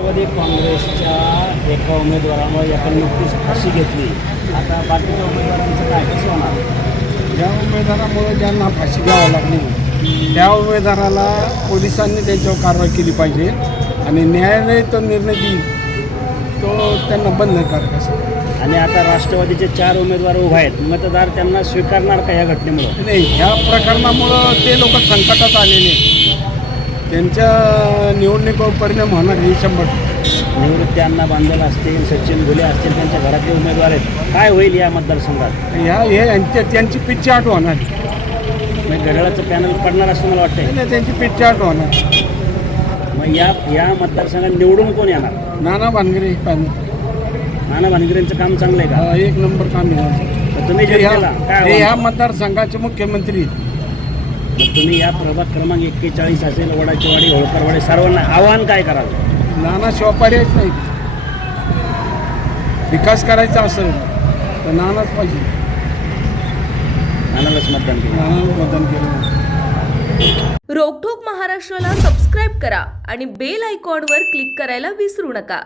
राष्ट्रवादी काँग्रेसच्या एका उमेदवारामुळे एका नुकतीच फाशी घेतली. आता बाकीच्या उमेदवारांचं काय कसं होणार? ज्या उमेदवारामुळे ज्यांना फाशी घ्यावं लागली त्या उमेदवाराला पोलिसांनी त्याच्यावर कारवाई केली पाहिजे आणि न्यायालय तो निर्णय देईल तो त्यांना बंद करायचा असं. आणि आता राष्ट्रवादीचे 4 उमेदवार उभे आहेत. मतदार त्यांना स्वीकारणार का या घटनेमुळं? नाही, ह्या प्रकरणामुळं ते लोक संकटात आलेले, त्यांच्या निवडणुकीवर परिणाम होणार हे 100%. निवृत्ती अण्णा बांधल असतील, सचिन घुले असतील, त्यांच्या घरातले उमेदवार आहेत. काय होईल या मतदारसंघात? त्यांची पिच्ची आठ होणार. मग घड्याळाचं पॅनल पडणार असं मला वाटतंय. नाही, त्यांची पिच्ची आठ होणार. मग या मतदारसंघात निवडून कोण येणार? नाना भानगरे पाहिजे. नाना भानगरेंचं काम चांगलं आहे का? एक नंबर काम आहे. तर तुम्ही जनतेला काय ह्या मतदारसंघाचे मुख्यमंत्री आहेत. मग तुम्ही या प्रभाग क्रमांक 41 असेल, वडाचीवाडी, होळकरवाडी, सर्वांना आव्हान काय कराल? नाना शिवाय पर्यायच नाही. विकास करायचा असेल तर नानाच पाहिजे. नानालाच मतदान केलं. नानाला मतदान केलं. रोकठोक महाराष्ट्राला सबस्क्राईब करा आणि बेल आयकॉनवर क्लिक करायला विसरू नका.